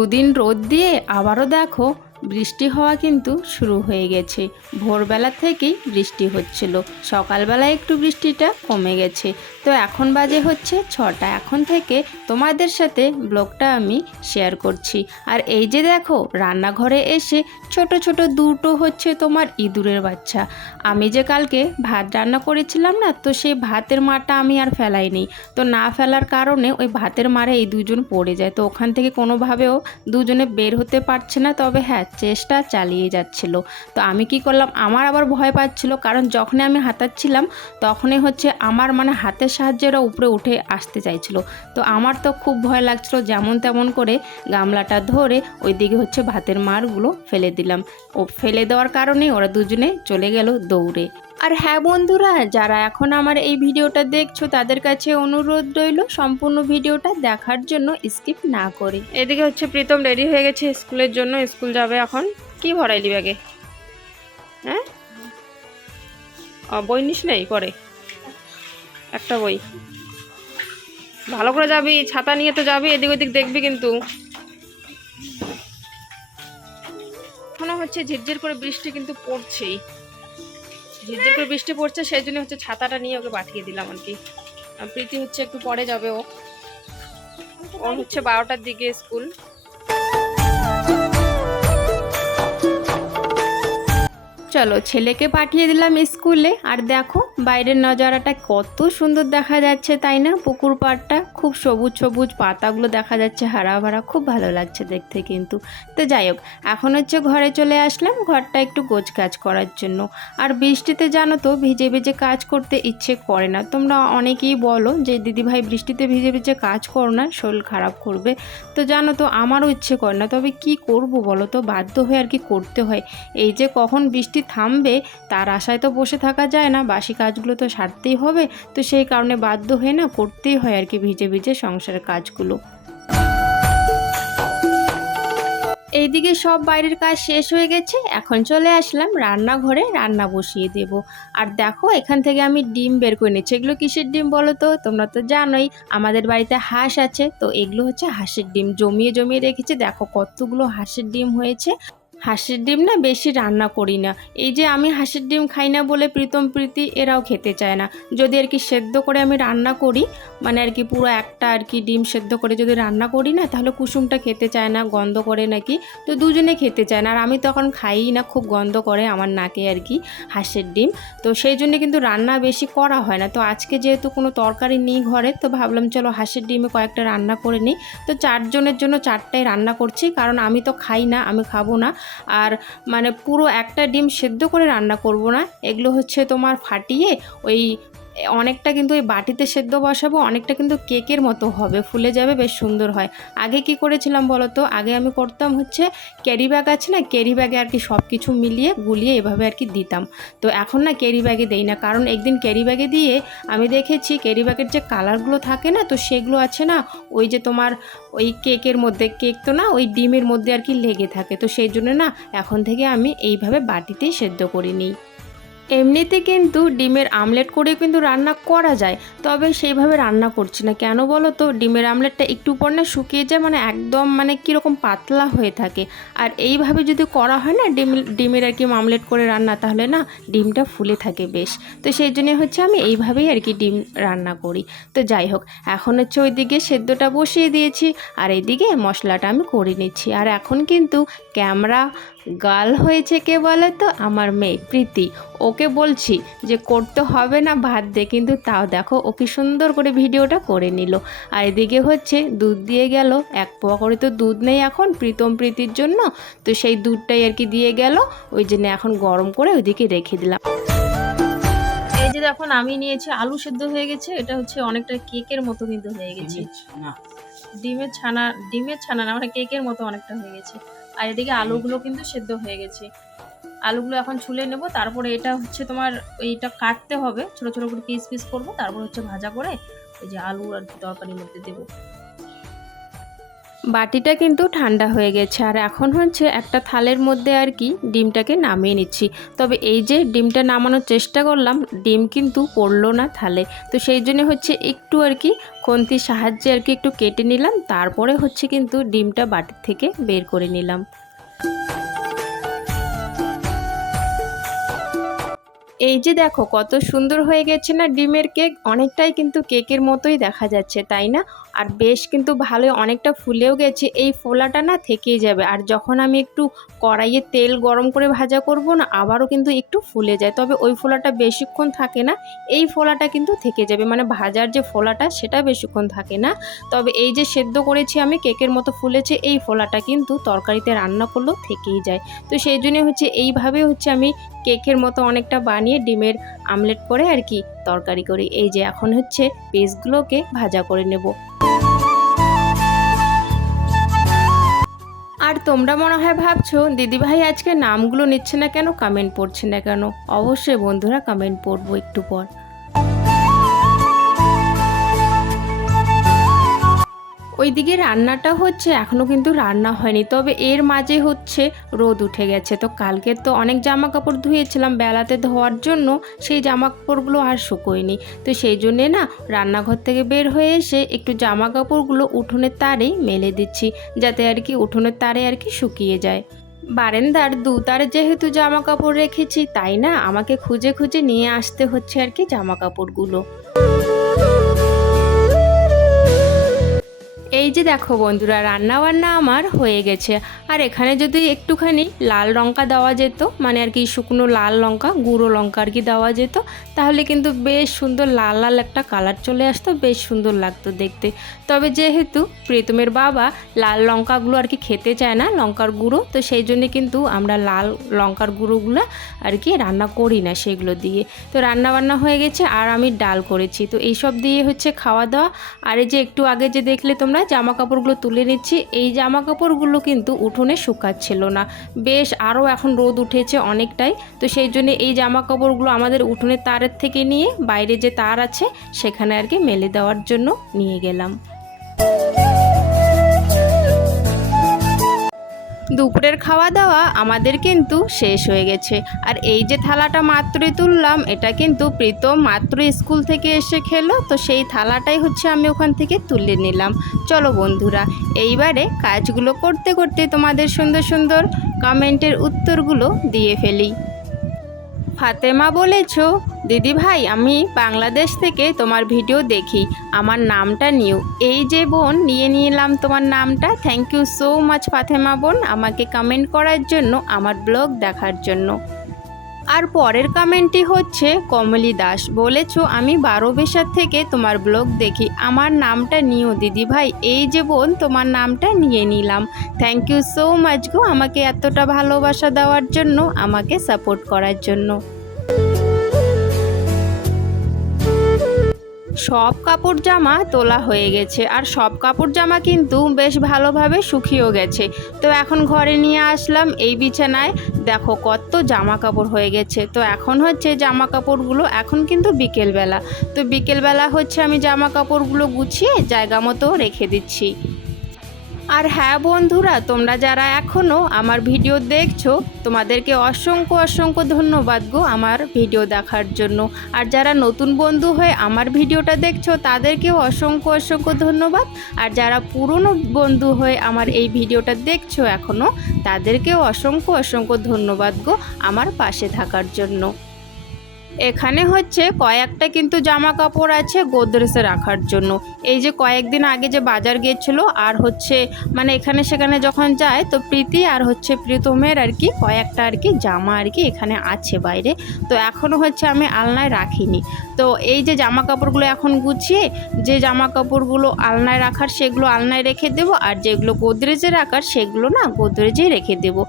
দুদিন রোদ দিয়ে আবারও দেখো বৃষ্টি হওয়া কিন্তু শুরু হয়ে গেছে। ভোরবেলা থেকেই বৃষ্টি হচ্ছিল। সকালবেলা একটু বৃষ্টিটা কমে গেছে। তো এখন বাজে হচ্ছে ছটা। এখন থেকে তোমাদের সাথে ব্লগটা আমি শেয়ার করছি। আর এই যে দেখো, রান্নাঘরে এসে ছোট ছোট দুটো হচ্ছে তোমার ইঁদুরের বাচ্চা। আমি যে কালকে ভাত রান্না করেছিলাম না, তো সেই ভাতের মাটা আমি আর ফেলাইনি। তো না ফেলার কারণে ওই ভাতের মারে এই দুজন পড়ে যায়। তো ওখান থেকে কোনোভাবেও দুজনে বের হতে পারছে না। তবে হ্যাঁ চেষ্টা চালিয়ে যাচ্ছিল। তো আমি কি করলাম, আমার আবার ভয় পাচ্ছিল, কারণ যখনই আমি হাতাচ্ছিলাম তখনই হচ্ছে আমার মানে হাতের সাহায্যে ওরা উপরে উঠে আসতে চাইছিল। তো আমার তো খুব ভয় লাগছিল, যেমন তেমন করে গামলাটা ধরে ওই দিকে হচ্ছে ভাতের মারগুলো ফেলে দিলাম। ও ফেলে দেওয়ার কারণে ওরা দুজনে চলে গেল দৌড়ে। আর হ্যাঁ বন্ধুরা, যারা এখন আমার এই ভিডিওটা দেখছ, তাদের কাছে অনুরোধ রইল সম্পূর্ণ ভিডিওটা দেখার জন্য স্কিপ না করে। এদিকে হচ্ছে প্রীতম রেডি হয়ে গেছে স্কুলের জন্য, স্কুল যাবে এখন। কি ভরাইলি ব্যাগে? হ্যাঁ? বই নিস নেই পরে? একটা বই। ভালো করে যাবি, ছাতা নিয়ে তো যাবি, এদিক ওদিক দেখবি কিন্তু। এখনও হচ্ছে ঝিরঝির করে বৃষ্টি কিন্তু পড়ছেই। ঝিরঝির করে বৃষ্টি পড়ছে, সেই জন্য হচ্ছে ছাতাটা নিয়ে ওকে পাঠিয়ে দিলাম আর কি। প্রীতি হচ্ছে একটু পরে যাবে ও। ওর হচ্ছে বারোটার দিকে স্কুল। চলো, ছেলেকে পাঠিয়ে দিলাম স্কুলে, আর দেখো বাইরের নজারাটা কত সুন্দর দেখা যাচ্ছে, তাই না? পুকুর পাড়টা খুব সবুজ সবুজ, পাতাগুলো দেখা যাচ্ছে হারা ভরা, খুব ভালো লাগছে দেখতে কিন্তু। তো যাই হোক, এখন হচ্ছে ঘরে চলে আসলাম, ঘরটা একটু গোছ কাজ করার জন্য। আর বৃষ্টিতে জানো তো, ভিজে ভিজে কাজ করতে ইচ্ছে করে না। তোমরা অনেকেই বলো যে, দিদিভাই বৃষ্টিতে ভিজে ভিজে কাজ করো না, শরীর খারাপ করবে। তো জানো তো, আমারও ইচ্ছে করে না। তবে কি করব বলো তো? বাধ্য হয়ে আর কি করতে হয়। এই যে কখন বৃষ্টি থামবে, তার আশায় তো বসে থাকা যায় না, বাসি কাজগুলো তো সারতেই হবে, তো সেই কারণে বাধ্য হয়ে না করতেই হয় আর কি ভিজে ভিজে সংসারের কাজগুলো। এইদিকে সব বাইরের কাজ শেষ হয়ে গেছে, এখন চলে আসলাম রান্নাঘরে রান্না বসিয়ে দেব। আর দেখো, এখান থেকে আমি ডিম বের করে নিচ্ছি। এগুলো কিসের ডিম বলো তো? তোমরা তো জানোই, আমাদের বাড়িতে হাঁস আছে, তো এগুলো হচ্ছে হাঁসের ডিম। জমিয়ে জমিয়ে রেখেছি, দেখো কতগুলো হাঁসের ডিম হয়েছে। হাঁসের ডিম না বেশি রান্না করি না। এই যে আমি হাঁসের ডিম খাই না বলে প্রীতম, প্রীতি এরাও খেতে চায় না। যদি আর কি সেদ্ধ করে আমি রান্না করি মানে আর কি পুরো একটা আর কি ডিম সেদ্ধ করে যদি রান্না করি না, তাহলে কুসুমটা খেতে চায় না, গন্ধ করে নাকি? তো দুজনে খেতে চায় না। আর আমি তখন খাই না, খুব গন্ধ করে আমার নাকে আর কি হাঁসের ডিম। তো সেই জন্য কিন্তু রান্না বেশি করা হয় না। তো আজকে যেহেতু কোনো তরকারি নেই ঘরে, তো ভাবলাম চলো হাঁসের ডিমে কয়েকটা রান্না করে নিই। তো চারজনের জন্য চারটাই রান্না করছি, কারণ আমি তো খাই না, আমি খাব না। আর মানে পুরো একটা ডিম সেদ্ধ করে রান্না করব না। এগুলো হচ্ছে তোমার ফাটিয়ে ওই অনেকটা কিন্তু ওই বাটিতে সেদ্ধ বসাবো, অনেকটা কিন্তু কেকের মতো হবে, ফুলে যাবে, বেশ সুন্দর হয়। আগে কি করেছিলাম বলো তো? আগে আমি করতাম হচ্ছে ক্যারি ব্যাগ আছে না, ক্যারি ব্যাগে আর কি সব কিছু মিলিয়ে গুলিয়ে এভাবে আর কি দিতাম। তো এখন না ক্যারি ব্যাগে দেই না, কারণ একদিন ক্যারি ব্যাগে দিয়ে আমি দেখেছি ক্যারি ব্যাগের যে কালারগুলো থাকে না, তো সেগুলো আছে না, ওই যে তোমার ওই কেকের মধ্যে, কেক তো না ওই ডিমের মধ্যে আর কি লেগে থাকে। তো সেই জন্য না এখন থেকে আমি এইভাবে বাটিতেই সেদ্ধ করে নিই। এমনিতে কিন্তু ডিমের আমলেট করে কিন্তু রান্না করা যায়, তবে সেইভাবে রান্না করছি না। কেন বলো তো? ডিমের আমলেটটা একটু পর না শুকিয়ে যায় মানে একদম মানে কীরকম পাতলা হয়ে থাকে। আর এইভাবে যদি করা হয় না ডিম, ডিমের আর কি আমলেট করে রান্না, তাহলে না ডিমটা ফুলে থাকে বেশ। তো সেই জন্য হচ্ছে আমি এইভাবেই আর কি ডিম রান্না করি। তো যাই হোক, এখন হচ্ছে ওইদিকে সেদ্ধটা বসিয়ে দিয়েছি, আর এইদিকে মশলাটা আমি করে নিচ্ছি। আর এখন কিন্তু ক্যামেরা গার্ল হয়েছে কে বলে তো? আমার মেয়ে প্রীতি। ওকে বলছি যে করতে হবে না ভাত দিয়ে কিন্তু তাও দেখো ও কি সুন্দর করে ভিডিওটা করে নিল। আর এদিকে হচ্ছে দুধ দিয়ে গেল এক পোয়া করে তো দুধ নেই এখন প্রীতম প্রীতির জন্য। তো সেই দুধটাই আর কি দিয়ে গেল ওই জন্য এখন গরম করে ওইদিকে রেখে দিলাম। এই যে দেখুন আমি নিয়েছি আলু সেদ্ধ হয়ে গেছে এটা হচ্ছে অনেকটা কেকের মতো কিন্তু হয়ে গেছে। না ডিমের ছানা। ডিমের ছানা না মানে কেকের মতো অনেকটা হয়ে গেছে। আর এদিকে আলুগুলো কিন্তু সেদ্ধ হয়ে গেছে। আলুগুলো এখন ছুলে নেব তারপরে এটা হচ্ছে তোমার এইটা কাটতে হবে ছোটো ছোটো করে পিস পিস করব তারপর হচ্ছে ভাজা করে ওই যে আলু আর কি তরকারির মধ্যে দেবো। বাটিটা কিন্তু ঠান্ডা হয়ে গেছে। আর এখন হচ্ছে একটা থালের মধ্যে আর কি ডিমটাকে নামিয়ে নিচ্ছি। তবে এই যে ডিমটা নামানোর চেষ্টা করলাম, ডিম কিন্তু পড়ল না থালে। তো সেই জন্য হচ্ছে একটু আর কি খন্তির সাহায্যে আর কি একটু কেটে নিলাম। তারপরে হচ্ছে কিন্তু ডিমটা বাটির থেকে বের করে নিলাম। এই যে দেখো, কত সুন্দর হয়ে গেছে না ডিমের কেক। অনেকটাই কিন্তু কেকের মতোই দেখা যাচ্ছে, তাই না? আর বেশ কিন্তু ভালো অনেকটা ফুলেও গেছে। এই ফোলাটা না থেকেই যাবে। আর যখন আমি একটু কড়াইয়ে তেল গরম করে ভাজা করব না, আবারও কিন্তু একটু ফুলে যায়। তবে ওই ফোলাটা বেশিক্ষণ থাকে না। এই ফোলাটা কিন্তু থেকে যাবে। মানে ভাজার যে ফোলাটা, সেটা বেশিক্ষণ থাকে না। তবে এই যে সেদ্ধ করেছি আমি, কেকের মতো ফুলেছে, এই ফোলাটা কিন্তু তরকারিতে রান্না করলেও থেকেই যায়। তো সেই জন্য হচ্ছে এইভাবে হচ্ছে আমি কেকের মতো অনেকটা বানিয়ে ডিমের আমলেট করে আর কি তরকারি করি। এই যে এখন হচ্ছে পিসগুলোকে ভাজা করে নেব। আর তোমরা মনে হয় ভাবছ, দিদিভাই আজকে নামগুলো নিচ্ছে না কেন কমেন্ট পড়ছে না কেন? অবশ্যই বন্ধুরা কমেন্ট পড়ব একটু পর। ওইদিকে রান্নাটা হচ্ছে এখনও কিন্তু রান্না হয়নি। তবে এর মাঝে হচ্ছে রোদ উঠে গেছে। তো কালকে তো অনেক জামা কাপড় ধুয়েছিলাম বেলাতে ধোয়ার জন্য, সেই জামা কাপড়গুলো আর শুকোয়নি। তো সেই জন্যে না রান্নাঘর থেকে বের হয়ে এসে একটু জামা কাপড়গুলো উঠোনের তারেই মেলে দিচ্ছি, যাতে আর কি উঠোনের তারে আর কি শুকিয়ে যায়। বারেন্দার দু তারে যেহেতু জামা কাপড় রেখেছি, তাই না আমাকে খুঁজে খুঁজে নিয়ে আসতে হচ্ছে আর কি জামা কাপড়গুলো এই যে দেখো বন্ধুরা রান্না বান্না আমার হয়ে গেছে। আর এখানে যদি একটুখানি লাল লঙ্কা দেওয়া যেত মানে আর কি শুকনো লাল লঙ্কা, গুঁড়ো লঙ্কা আর কি দেওয়া যেত, তাহলে কিন্তু বেশ সুন্দর লাল লাল একটা কালার চলে আসতো, বেশ সুন্দর লাগতো দেখতে। তবে যেহেতু প্রীতমের বাবা লাল লঙ্কাগুলো আর কি খেতে চায় না, লঙ্কার গুঁড়ো, তো সেই জন্য কিন্তু আমরা লাল লঙ্কার গুঁড়োগুলো আর কি রান্না করি না সেগুলো দিয়ে। তো রান্না বান্না হয়ে গেছে, আর আমি ডাল করেছি। তো এইসব দিয়ে হচ্ছে খাওয়া দাওয়া। আর এই যে একটু আগে যে দেখলে তোমরা জামা কাপড়গুলো তুলে নিচ্ছি। এই জামা কাপড়গুলো কিন্তু উঠোনে শুকাচ্ছিল না। বেশ আরও এখন রোদ উঠেছে অনেকটাই। তো সেই জন্য এই জামা কাপড়গুলো আমাদের উঠোনের তারের থেকে নিয়ে বাইরে যে তার আছে, সেখানে আর কি মেলে দেওয়ার জন্য নিয়ে গেলাম। দুপুরের খাওয়া দাওয়া আমাদের কিন্তু শেষ হয়ে গেছে। আর এই যে থালাটা মাত্রই তুললাম, এটা কিন্তু প্রীতম মাত্র স্কুল থেকে এসে খেলো, তো সেই থালাটাই হচ্ছে আমি ওখান থেকে তুলে নিলাম। চলো বন্ধুরা, এইবারে কাজগুলো করতে করতে তোমাদের সুন্দর সুন্দর কমেন্টের উত্তরগুলো দিয়ে ফেলি। ফাতেমা বলেছ, দিদি ভাই, আমি বাংলাদেশ থেকে তোমার ভিডিও দেখি, আমার নামটা নিও। এই যে বোন, নিয়ে নিলাম তোমার নামটা। Thank you so much Fatema বোন, আমাকে কমেন্ট করার জন্য, আমার ব্লগ দেখার জন্য। আর পরের কমেন্টটি হচ্ছে, কমলি দাস, বলেছ, আমি বারো বেশার থেকে তোমার ব্লগ দেখি। আমার নামটা নিও, দিদি ভাই। এই যে বোন, তোমার নামটা নিয়ে নিলাম। থ্যাংক ইউ সো মাচ গো আমাকে এতটা ভালোবাসা দেওয়ার জন্য, আমাকে সাপোর্ট করার জন্য। সব কাপড় জামা তোলা হয়ে গেছে আর সব কাপড় জামা কিন্তু বেশ ভালোভাবে শুকিয়েও গেছে। তো এখন ঘরে নিয়ে আসলাম এই বিছানায়। দেখো কত জামা কাপড় হয়ে গেছে। তো এখন হচ্ছে জামা কাপড়গুলো এখন কিন্তু বিকেলবেলা। তো বিকেলবেলা হচ্ছে আমি জামা কাপড়গুলো গুছিয়ে জায়গা মতো রেখে দিচ্ছি। আর হ্যাঁ বন্ধুরা, তোমরা যারা এখনও আমার ভিডিও দেখছ, তোমাদেরকে অসংখ্য অসংখ্য ধন্যবাদ গো আমার ভিডিও দেখার জন্য। আর যারা নতুন বন্ধু হয়ে আমার ভিডিওটা দেখছ, তাদেরকেও অসংখ্য অসংখ্য ধন্যবাদ। আর যারা পুরনো বন্ধু হয়ে আমার এই ভিডিওটা দেখছ এখনও তাদেরকেও অসংখ্য অসংখ্য ধন্যবাদ গো আমার পাশে থাকার জন্য। এখানে হচ্ছে কয়েকটা কিন্তু জামা কাপড় আছে গোদরেজে রাখার জন্য। এই যে কয়েকদিন আগে যে বাজার গিয়েছিল, আর হচ্ছে মানে এখানে সেখানে যখন যায়, তো প্রীতি আর হচ্ছে প্রীতমের আর কি কয়েকটা আর কি জামা আর কি এখানে আছে বাইরে। তো এখনও হচ্ছে আমি আলনায় রাখিনি। তো এই যে জামা কাপড়গুলো এখন গুছিয়ে, যে জামা কাপড়গুলো আলনায় রাখার সেগুলো আলনায় রেখে দেবো, আর যেগুলো গোদরেজে রাখার সেগুলো না গোদরেজেই রেখে দেবো।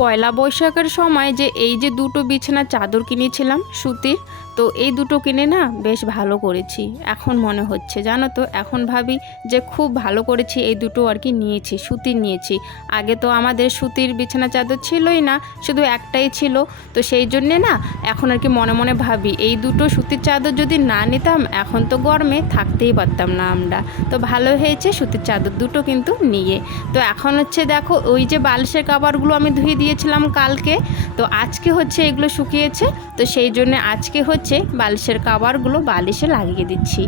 পয়লা বৈশাখের সময় যে এই যে দুটো বিছানা চাদর কিনেছিলাম সুতির তো এই দুটো কিনে না বেশ ভালো করেছি, এখন মনে হচ্ছে। জানো তো, এখন ভাবি যে খুব ভালো করেছি এই দুটো আর কি নিয়েছি, সুতির নিয়েছি। আগে তো আমাদের সুতির বিছানা চাদর ছিলই না, শুধু একটাই ছিল। তো সেই জন্যে না এখন আর কি মনে মনে ভাবি, এই দুটো সুতির চাদর যদি না নিতাম, এখন তো গরমে থাকতেই পারতাম না আমরা। তো ভালো হয়েছে সুতির চাদর দুটো কিন্তু নিয়ে। তো এখন হচ্ছে দেখো, ওই যে বালিশের কাপড়গুলো আমি ধুয়ে দিয়েছিলাম কালকে, তো আজকে হচ্ছে এগুলো শুকিয়েছে। তো সেই জন্য আজকে হচ্ছে বালিশের কাবারগুলো বালিশে লাগিয়ে দিচ্ছি।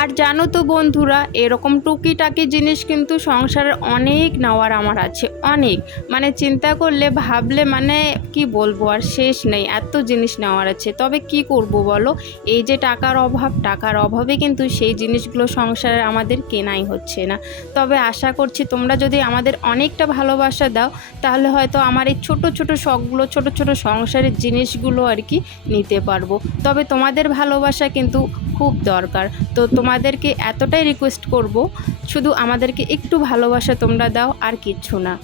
আর জানো তো বন্ধুরা, এরকম টুকিটাকি জিনিস কিন্তু সংসারের অনেক নেওয়ার আমার আছে, অনেক। মানে চিন্তা করলে, ভাবলে মানে কি বলব আর শেষ নেই, এত জিনিস নেওয়ার আছে। তবে কি করব বলো? এই যে টাকার অভাব, টাকার অভাবে কিন্তু সেই জিনিসগুলো সংসারে আমাদের কেনাই হচ্ছে না। তবে আশা করছি তোমরা যদি আমাদের অনেকটা ভালোবাসা দাও, তাহলে হয়তো আমার এই ছোট ছোট শখগুলো, ছোট ছোট সংসারের জিনিসগুলো আর কি নিতে পারব। তবে তোমাদের ভালোবাসা কিন্তু খুব দরকার। তো তোমাদেরকে এতটাই রিকোয়েস্ট করব, শুধু আমাদেরকে একটু ভালোবাসা তোমরা দাও আর কিচ্ছু না।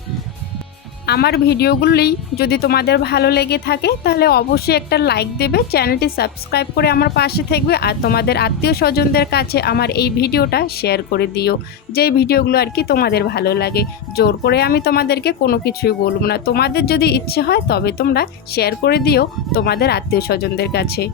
আমার ভিডিওগুলোই যদি তোমাদের ভালো লেগে থাকে, তাহলে অবশ্যই একটা লাইক দেবে, চ্যানেলটি সাবস্ক্রাইব করে আমার পাশে থাকবে, আর তোমাদের আত্মীয় স্বজনদের কাছে আমার এই ভিডিওটা শেয়ার করে দিও, যেই ভিডিওগুলো আর কি তোমাদের ভালো লাগে। জোর করে আমি তোমাদেরকে কোনো কিছুই বলব না। তোমাদের যদি ইচ্ছে হয়, তবে তোমরা শেয়ার করে দিও তোমাদের আত্মীয় স্বজনদের কাছে।